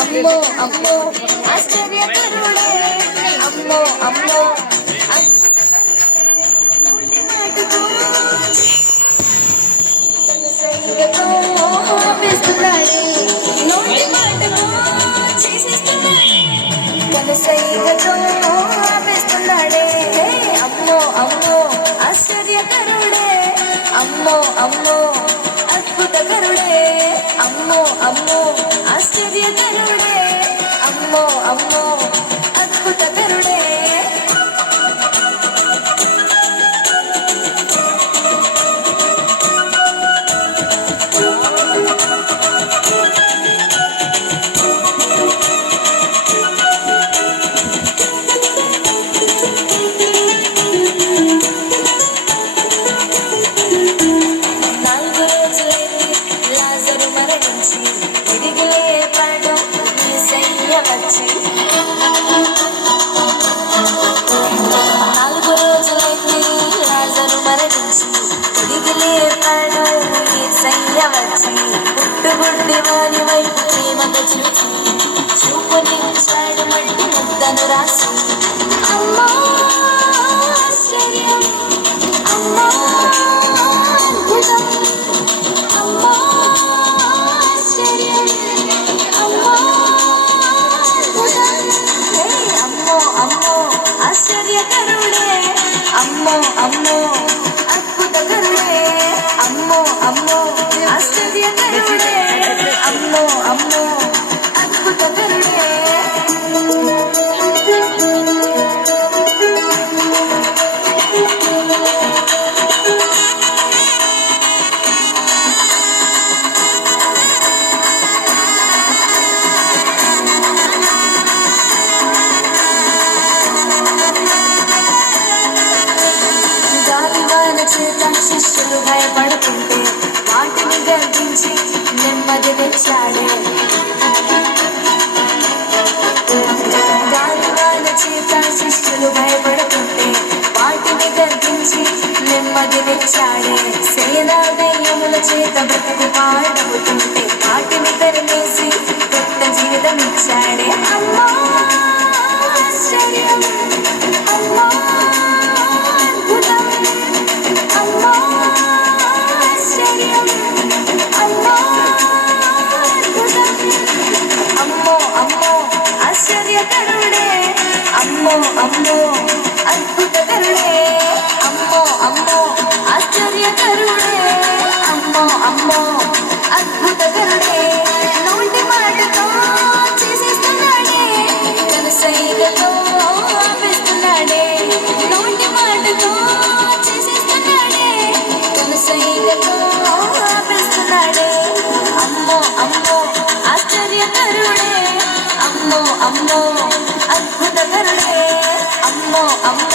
అమ్మో అమ్మో ఆశ్చర్యకరుడే అమ్మో అమ్మో సైగతో ఆపిస్తున్నాడే నోటి మాటతో చేసేస్తున్నాడే సైగతో ఆపిస్తున్నాడే అమ్మో అమ్మో ఆశ్చర్యకరుడే అమ్మో అమ్మో అద్భుతకరుడే అమ్మో అమ్మో ఆశ్చర్యకరుడే అమ్మో అమ్మో అద్భుతకరుడే పుట్టుగుడ్డి వాని వైపు ప్రేమతో చూచి చూపుని స్వాడు మట్టి ముద్దను రాసి అమ్మా ఆశ్చర్యం అమ్మా అద్భుతం అమ్మా ఆశ్చర్యం అమ్మా అద్భుతం అమ్మో అమ్మో ఆశ్చర్యకరుడే అమ్మో అమ్మో అద్భుతకరుడే అమ్మో అమ్మో ఆశ్చర్యకరుడే అమ్మో అమ్మో అద్భుతకరుడే గాలివాన చేత శిష్యులు భయపడుతుంటే వాటిని గర్జించి నెమ్మది తెచ్చాడే గాలివాన చేత శిష్యులు భయపడుతుంటే వాటిని గర్జించి నెమ్మది తెచ్చాడే సేనా దయ్యముల చేత బ్రతుకు పాడవుతుంటే వాటిని తరిమేసి కొత్త జీవితం ఇచ్చాడే అమ్మా ఆశ్చర్యం అమ్మా అద్భుతం అమ్మా ఆశ్చర్యం అమ్మా అద్భుతం అమ్మో అమ్మో ఆశ్చర్యకరుడే అమ్మో అమ్మో అద్భుతకరుడే అమ్మో అమ్మో ఆశ్చర్యకరుడే అమ్మో అమ్మో అద్భుతకరుడే నోటి మాటతో చేసేస్తున్నాడే కనసైగతో ఆపిస్తున్నాడే నోటి మాటతో చేసేస్తున్నాడే కనసైగతో ఆపిస్తున్నాడే అమ్మో అమ్మో ఆశ్చర్యకరుడే అమ్మో అమ్మో అద్భుతకరుడే అమ్మో అమ్మో